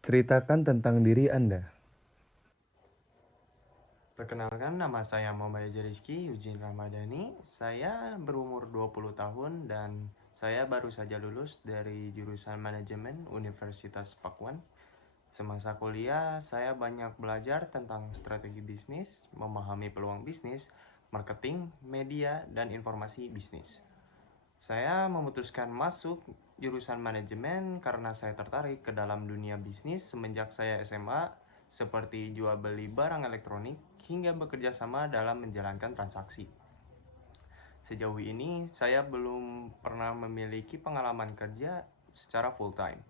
Ceritakan tentang diri Anda. Perkenalkan, nama saya Muhammad Rizky Yujin Ramadhani. Saya berumur 20 tahun dan saya baru saja lulus dari jurusan manajemen Universitas Pakuan. Semasa kuliah, saya banyak belajar tentang strategi bisnis, memahami peluang bisnis, marketing, media, dan informasi bisnis. Saya memutuskan masuk jurusan manajemen karena saya tertarik ke dalam dunia bisnis semenjak saya SMA, seperti jual beli barang elektronik hingga bekerja sama dalam menjalankan transaksi. Sejauh ini, saya belum pernah memiliki pengalaman kerja secara full time.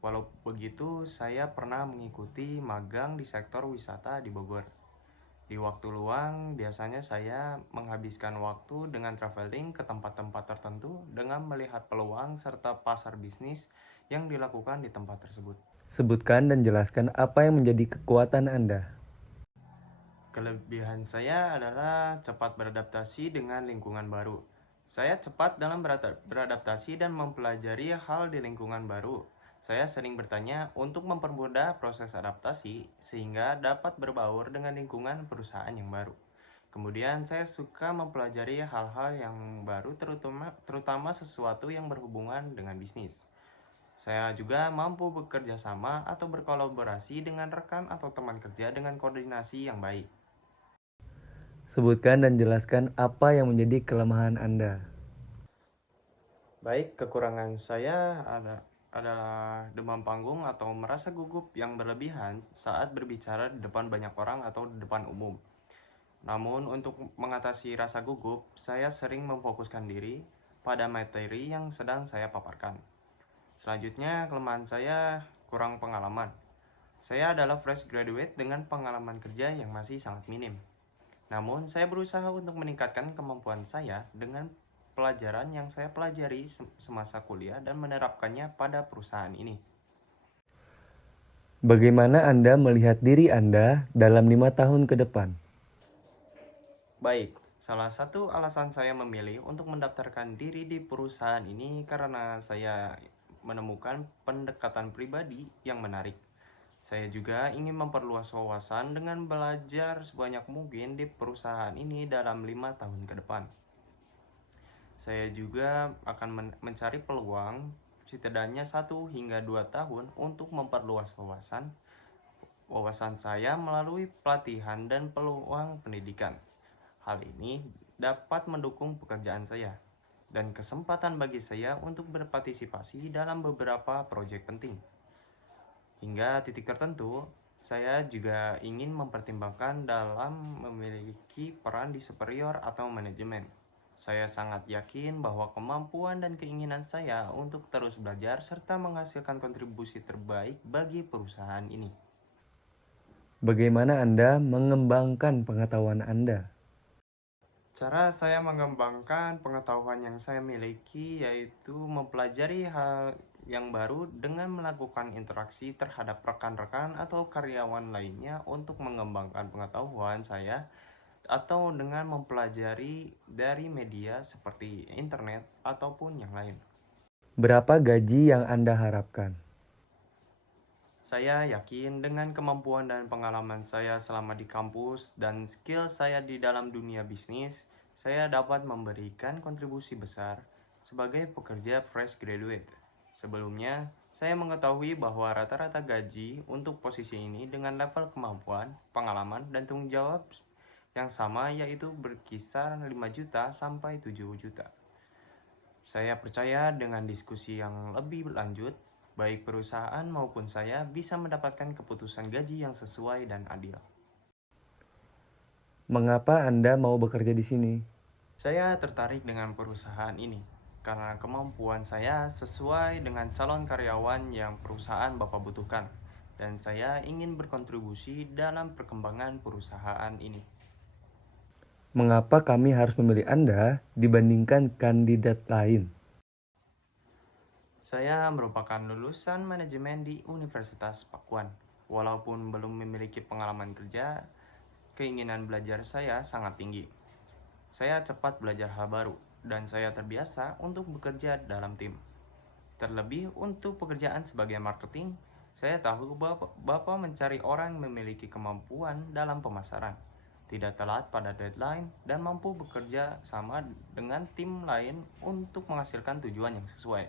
Walau begitu, saya pernah mengikuti magang di sektor wisata di Bogor. Di waktu luang, biasanya saya menghabiskan waktu dengan traveling ke tempat-tempat tertentu dengan melihat peluang serta pasar bisnis yang dilakukan di tempat tersebut. Sebutkan dan jelaskan apa yang menjadi kekuatan Anda. Kelebihan saya adalah cepat beradaptasi dengan lingkungan baru. Saya cepat dalam beradaptasi dan mempelajari hal di lingkungan baru. Saya sering bertanya untuk mempermudah proses adaptasi sehingga dapat berbaur dengan lingkungan perusahaan yang baru. Kemudian saya suka mempelajari hal-hal yang baru terutama sesuatu yang berhubungan dengan bisnis. Saya juga mampu bekerja sama atau berkolaborasi dengan rekan atau teman kerja dengan koordinasi yang baik. Sebutkan dan jelaskan apa yang menjadi kelemahan Anda. Baik, kekurangan saya adalah demam panggung atau merasa gugup yang berlebihan saat berbicara di depan banyak orang atau di depan umum. Namun, untuk mengatasi rasa gugup, saya sering memfokuskan diri pada materi yang sedang saya paparkan. Selanjutnya, kelemahan saya kurang pengalaman. Saya adalah fresh graduate dengan pengalaman kerja yang masih sangat minim. Namun, saya berusaha untuk meningkatkan kemampuan saya dengan pelajaran yang saya pelajari semasa kuliah dan menerapkannya pada perusahaan ini. Bagaimana Anda melihat diri Anda dalam 5 tahun ke depan? Baik, salah satu alasan saya memilih untuk mendaftarkan diri di perusahaan ini karena saya menemukan pendekatan pribadi yang menarik. Saya juga ingin memperluas wawasan dengan belajar sebanyak mungkin di perusahaan ini dalam 5 tahun ke depan. Saya juga akan mencari peluang setidaknya 1 hingga 2 tahun untuk memperluas wawasan saya melalui pelatihan dan peluang pendidikan. Hal ini dapat mendukung pekerjaan saya dan kesempatan bagi saya untuk berpartisipasi dalam beberapa proyek penting. Hingga titik tertentu, saya juga ingin mempertimbangkan dalam memiliki peran di superior atau manajemen. Saya sangat yakin bahwa kemampuan dan keinginan saya untuk terus belajar serta menghasilkan kontribusi terbaik bagi perusahaan ini. Bagaimana Anda mengembangkan pengetahuan Anda? Cara saya mengembangkan pengetahuan yang saya miliki yaitu mempelajari hal yang baru dengan melakukan interaksi terhadap rekan-rekan atau karyawan lainnya untuk mengembangkan pengetahuan saya atau dengan mempelajari dari media seperti internet ataupun yang lain. Berapa gaji yang Anda harapkan? Saya yakin dengan kemampuan dan pengalaman saya selama di kampus dan skill saya di dalam dunia bisnis, saya dapat memberikan kontribusi besar sebagai pekerja fresh graduate. Sebelumnya, saya mengetahui bahwa rata-rata gaji untuk posisi ini dengan level kemampuan, pengalaman, dan tanggung jawab yang sama yaitu berkisar 5 juta sampai 7 juta. Saya percaya dengan diskusi yang lebih lanjut, baik perusahaan maupun saya bisa mendapatkan keputusan gaji yang sesuai dan adil. Mengapa Anda mau bekerja di sini? Saya tertarik dengan perusahaan ini karena kemampuan saya sesuai dengan calon karyawan yang perusahaan Bapak butuhkan, dan saya ingin berkontribusi dalam perkembangan perusahaan ini. Mengapa kami harus memilih Anda dibandingkan kandidat lain? Saya merupakan lulusan manajemen di Universitas Pakuan. Walaupun belum memiliki pengalaman kerja, keinginan belajar saya sangat tinggi. Saya cepat belajar hal baru, dan saya terbiasa untuk bekerja dalam tim. Terlebih untuk pekerjaan sebagai marketing, Saya tahu Bapak mencari orang yang memiliki kemampuan dalam pemasaran, tidak telat pada deadline, dan mampu bekerja sama dengan tim lain untuk menghasilkan tujuan yang sesuai.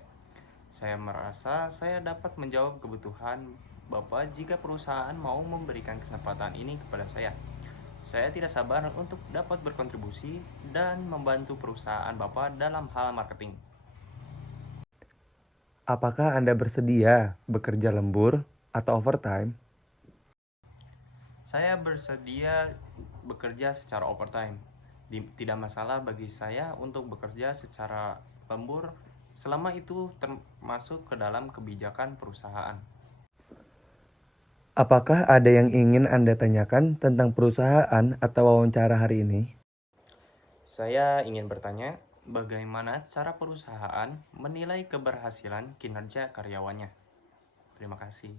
Saya merasa saya dapat menjawab kebutuhan Bapak jika perusahaan mau memberikan kesempatan ini kepada saya. Saya tidak sabar untuk dapat berkontribusi dan membantu perusahaan Bapak dalam hal marketing. Apakah Anda bersedia bekerja lembur atau overtime? Saya bersedia bekerja secara overtime. Tidak masalah bagi saya untuk bekerja secara lembur selama itu termasuk ke dalam kebijakan perusahaan. Apakah ada yang ingin Anda tanyakan tentang perusahaan atau wawancara hari ini? Saya ingin bertanya, bagaimana cara perusahaan menilai keberhasilan kinerja karyawannya? Terima kasih.